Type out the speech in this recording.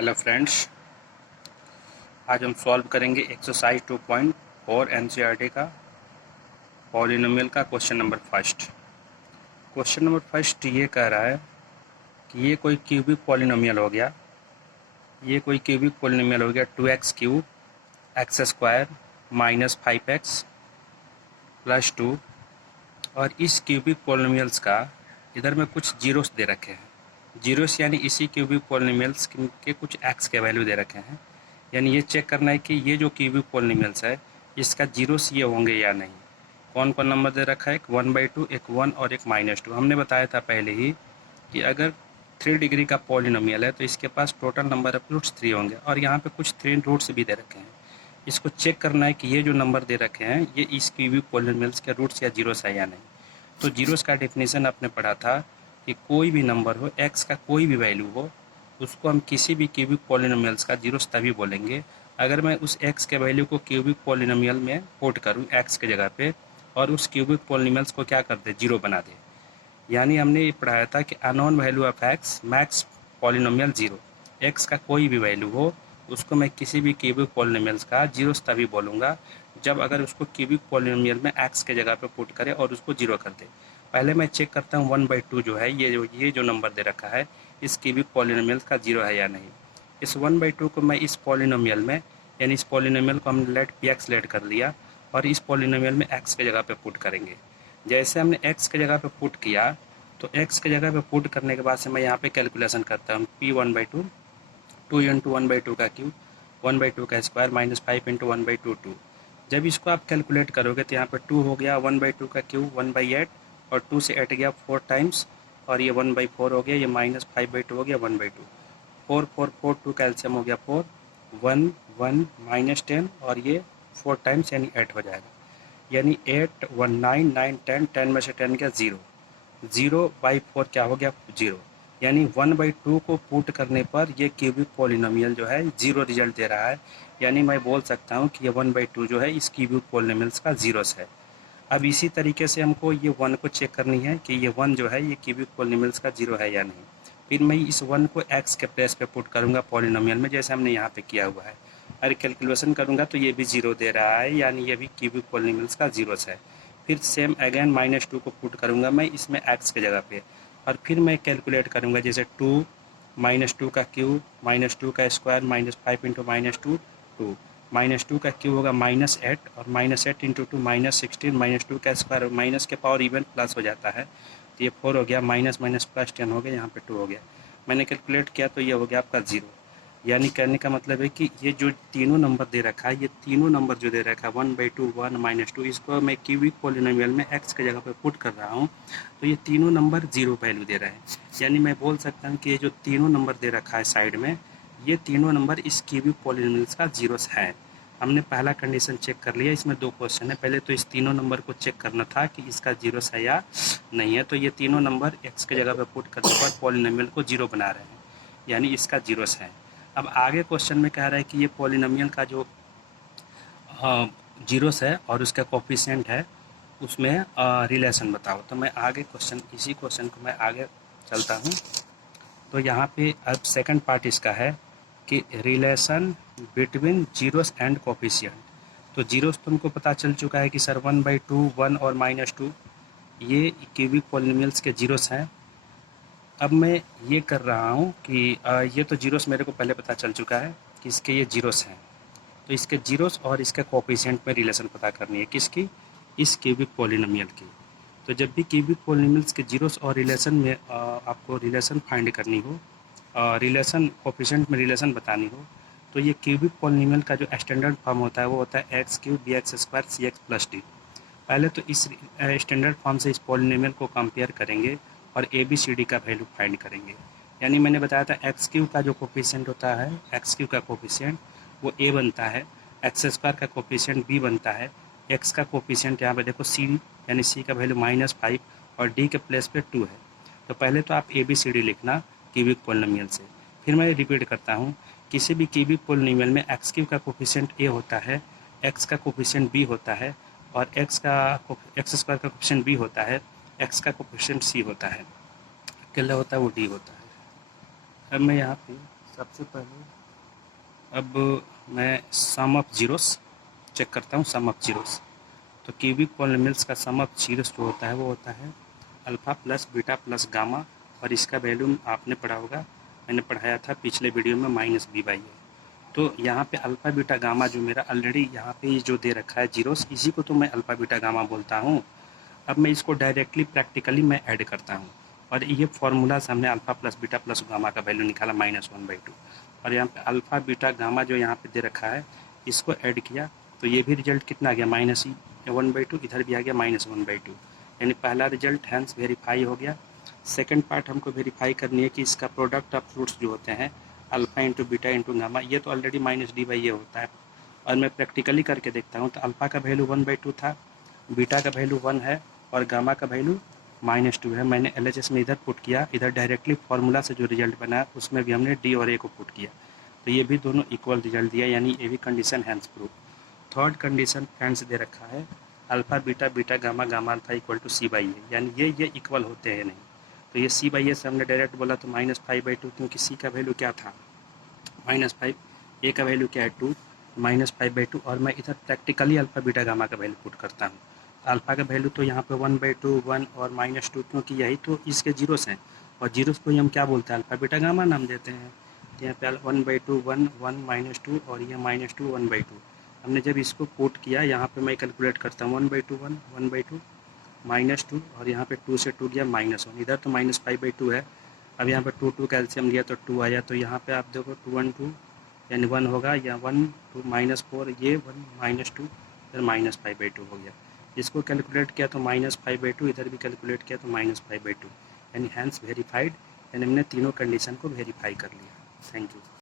Hello friends, आज हम solve करेंगे एक्सरसाइज 2.4 एनसीईआरटी का पॉलिनोमियल का question number first. Question number first ये कह रहा है कि ये कोई क्यूबिक पॉलिनोमियल हो गया। ये कोई क्यूबिक पॉलिनोमियल हो गया 2x cube x square minus 5x plus 2। और इस क्यूबिक पॉलिनोमियल्स का इधर में कुछ जीरोस दे रखे हैं। जीरोस यानी इसी क्यूबिक पॉलिनोमियल्स के कुछ एक्स के वैल्यू दे रखे हैं। यानी ये चेक करना है कि ये जो क्यूबिक पॉलिनोमियल्स है इसका जीरोस ये होंगे या नहीं। कौन कौन नंबर दे रखा है, एक 1/2, एक 1 और एक -2। हमने बताया था पहले ही कि अगर 3 डिग्री का पॉलिनोमियल है तो इसके पास टोटल नंबर ऑफ रूट्स 3 होंगे और यहाँ पे कुछ 3 रूट्स भी दे रखे हैं। इसको चेक करना है कि ये जो नंबर दे रखे हैं ये इस क्यूबिक पॉलिनोमियल्स के रूट्स या जीरोस है या नहीं। तो जीरोस का डेफिनेशन आपने पढ़ा था कि कोई भी नंबर हो, एक्स का कोई भी वैल्यू हो, उसको हम किसी भी क्यूबिक पॉलिनोमियल्स का जीरोस तभी बोलेंगे अगर मैं उस एक्स के वैल्यू को क्यूबिक पॉलिनोमियल में पुट करूँ एक्स के जगह पे और उस क्यूबिक पॉलिनोमियल्स को क्या कर दे, जीरो बना दे। यानी हमने ये पढ़ाया था कि unknown value of x max polynomial zero. X का कोई भी वैल्यू हो उसको मैं किसी भी क्यूबिक पॉलिनोमियल्स का जीरोस तभी बोलूँगा जब अगर उसको क्यूबिक पॉलिनोमियल में एक्स के जगह पे पुट करे और उसको जीरो कर दे। पहले मैं चेक करता हूँ 1/2 जो है ये जो नंबर दे रखा है इस क्यूबिक पॉलिनोमियल का जीरो है या नहीं। इस 1/2 को मैं इस पॉलिनोमियल में यानी इस पॉलिनोमियल को हमने लेट पी एक्स लेट कर लिया और इस पॉलिनोमियल में एक्स के जगह पे पुट करेंगे। जैसे हमने एक्स के जगह पे पुट किया तो एक्स के जगह पे पुट करने के बाद से मैं यहाँ पे कैलकुलेशन करता हूँ पी 1/2 2 इंटू 1/2 का क्यूब 1/2 का स्क्वायर माइनस 5 इंटू 1/2 2। जब इसको आप कैलकुलेट करोगे तो यहाँ पे 2 हो गया 1/2 का क्यूब 1/8 और 2 से 8 गया 4 टाइम्स और ये 1/4 हो गया, ये माइनस 5/2 हो गया 1/2। 4 4 4 2 कैल्शियम हो गया 4 1 1 माइनस 10 और ये 4 टाइम्स यानी 8 हो जाएगा। यानी 8 1 9 9 10 10 में से 10 गया 0 0/4 क्या हो गया 0। यानी 1/2 को पुट करने पर ये क्यूबिक पॉलिनोमियल जो है 0 रिजल्ट दे रहा है। यानी मैं बोल सकता हूँ कि ये 1/2 जो है इस क्यूबिक पॉलिनोमियल्स का जीरोस है। अब इसी तरीके से हमको ये 1 को चेक करनी है कि ये 1 जो है ये क्यूबिक पॉलिनोमियल्स का जीरो है या नहीं। फिर मैं इस 1 को एक्स के प्लेस पे पुट करूँगा पॉलिनोमियल में जैसे हमने यहाँ पे किया हुआ है। अगर कैलकुलेशन करूँगा तो ये भी 0 दे रहा है, यानी ये भी क्यूबिक पॉलिनोमियल्स का जीरोस है। फिर सेम अगेन -2 को पुट करूँगा मैं इसमें एक्स के जगह पे और फिर मैं कैलकुलेट करूँगा जैसे 2 -2 का क्यूब -2 का स्क्वायर माइनस 5 इंटू -2 2 -2 का क्यूब होगा -8 और -8 इंटू 2 -16 -2 का स्क्वायर माइनस के पावर इवन प्लस हो जाता है तो ये 4 हो गया माइनस माइनस प्लस 10 हो गया, यहाँ पे 2 हो गया। मैंने कैलकुलेट किया तो ये हो गया आपका 0। यानी कहने का मतलब है कि ये जो तीनों नंबर दे रखा है ये तीनों नंबर जो दे रखा है 1/2 1 -2 इसको मैं क्यूबिक पॉलिनोमियल में एक्स के जगह पे पुट कर रहा हूँ तो ये तीनों नंबर 0 वैल्यू दे रहे हैं। यानी मैं बोल सकता हूँ कि ये जो तीनों नंबर दे रखा है साइड में ये तीनों नंबर इस क्यूबिक पॉलिनोमियल्स का जीरोस है। हमने पहला कंडीशन चेक कर लिया, इसमें 2 क्वेश्चन है। पहले तो इस तीनों नंबर को चेक करना था कि इसका जीरोस है या नहीं है। तो ये तीनों नंबर एक्स के जगह पे पुट करने पर पॉलिनोमियल को 0 बना रहे हैं, यानी इसका जीरोस है। अब आगे क्वेश्चन में कह रहा है कि ये पॉलिनोमियल का जो जीरोस है और उसका कोफिशिएंट है उसमें रिलेशन बताओ। तो मैं आगे इसी क्वेश्चन को मैं आगे चलता हूँ। तो यहाँ पे अब सेकंड पार्ट इसका है कि relation between zeros and coefficient. तो जीरोस तुमको पता चल चुका है कि सर 1/2 1 और -2 ये क्यूबिक पॉलिनोमियल्स के जीरोस हैं। अब मैं ये कर रहा हूँ कि ये तो जीरोस मेरे को पहले पता चल चुका है कि इसके ये जीरोस हैं। तो इसके जीरोस और इसके कोफिशिएंट में रिलेशन पता करनी है किसकी, इस क्यूबिक पॉलिनोमियल की। तो जब भी क्यूबिक पॉलिनोमियल्स के जीरोस और रिलेशन में आपको रिलेशन फाइंड करनी हो, रिलेशन कोफिशिएंट में रिलेशन बतानी हो, तो ये क्यूबिक पॉलिनोमियल का जो स्टैंडर्ड फॉर्म होता है वो होता है x³ bx² cx + d। पहले तो इस स्टैंडर्ड फॉर्म से इस पॉलिनोमियल को कंपेयर करेंगे और ABCD का वैल्यू फाइंड करेंगे। यानी मैंने बताया था x³ का जो कोफिशिएंट होता है, x³ का कोफिशिएंट वो a बनता है, x² का कोफिशिएंट b बनता है, x का कोफिशिएंट यहाँ पे देखो c यानी c का वैल्यू -5 और d के प्लेस पे 2 है। तो पहले तो आप ABCD लिखना क्यूबिक पॉलिनोमियल से। फिर मैं रिपीट करता हूँ, किसी भी क्यूबिक पॉलिनोमियल में x³ का कोफिशिएंट a होता है, x का कोफिशिएंट b होता है और x² का कोफिशिएंट b होता है, x का कोफिशिएंट c होता है, अकेला होता है वो d होता है। अब मैं यहाँ पे सबसे पहले अब मैं सम ऑफ जीरोस चेक करता हूँ। सम ऑफ जीरोस तो क्यूबिक पॉलिनोमियल्स का सम ऑफ जीरोस जो होता है वो होता है alpha plus beta plus gamma, और इसका वैल्यू आपने पढ़ा होगा, मैंने पढ़ाया था पिछले वीडियो में -b/a। तो यहाँ पे अल्फ़ा बीटा गामा जो मेरा ऑलरेडी यहाँ पे जो दे रखा है जीरोस, इसी को तो मैं अल्फ़ा बीटा गामा बोलता हूँ। अब मैं इसको डायरेक्टली प्रैक्टिकली मैं ऐड करता हूँ, और ये फार्मूला से हमने alpha plus beta plus gamma का वैल्यू निकाला -1/2, और यहाँ पे अल्फ़ा बीटा गामा जो यहाँ पे दे रखा है इसको ऐड किया तो ये भी रिजल्ट कितना आ गया -1/2, इधर भी आ गया -1/2, यानी पहला रिजल्ट हैंस वेरीफाई हो गया। सेकंड पार्ट हमको वेरीफाई करनी है कि इसका प्रोडक्ट ऑफ फ्रूट्स जो होते हैं alpha into beta into gamma, ये तो ऑलरेडी -d/a होता है, और मैं प्रैक्टिकली करके देखता हूँ तो अल्फ़ा का वैल्यू 1/2 था, बीटा का वैल्यू 1 है और गामा का वैल्यू -2 है। मैंने LHS में इधर पुट किया, इधर डायरेक्टली फार्मूला से जो रिजल्ट बना उसमें भी हमने d और a को पुट किया, तो ये भी दोनों इक्वल रिजल्ट दिया, यानी ये भी condition hence prove. Third condition friends दे रखा है alpha beta beta gamma gamma alpha equal to c/a, यानी ये इक्वल होते हैं नहीं, तो ये c/a से हमने डायरेक्ट बोला तो -5/2, क्योंकि c का वैल्यू क्या था -5, a का वैल्यू क्या है 2, -5/2, और मैं इधर प्रैक्टिकली अल्फ़ा बीटा गामा का वैल्यू पुट करता हूँ। अल्फ़ा का वैल्यू तो यहाँ पे 1/2 1 और -2, क्योंकि यही तो इसके जीरोस हैं, और जीरोस को ही हम क्या बोलते हैं अल्फ़ा बीटा गामा नाम देते हैं। तो यहाँ पे 1/2 1 1 -2 और ये -2 1/2, हमने जब इसको पुट किया यहाँ पे मैं कैलकुलेट करता हूँ 1/2 1 1/2 -2, और यहाँ पे 2 से 2 गया -1, इधर तो -5/2 है। अब यहाँ पे 2 2 कैल्शियम लिया तो 2 आया, तो यहाँ पे आप देखो 2 1 2 यानी 1 होगा, या 1 2 -4 ये 1 -2 फिर -5/2 हो गया। इसको कैलकुलेट किया तो -5/2, इधर भी कैलकुलेट किया तो -5/2, यानी हैंस वेरीफाइड, यानी हमने तीनों कंडीशन को वेरीफाई कर लिया। Thank you.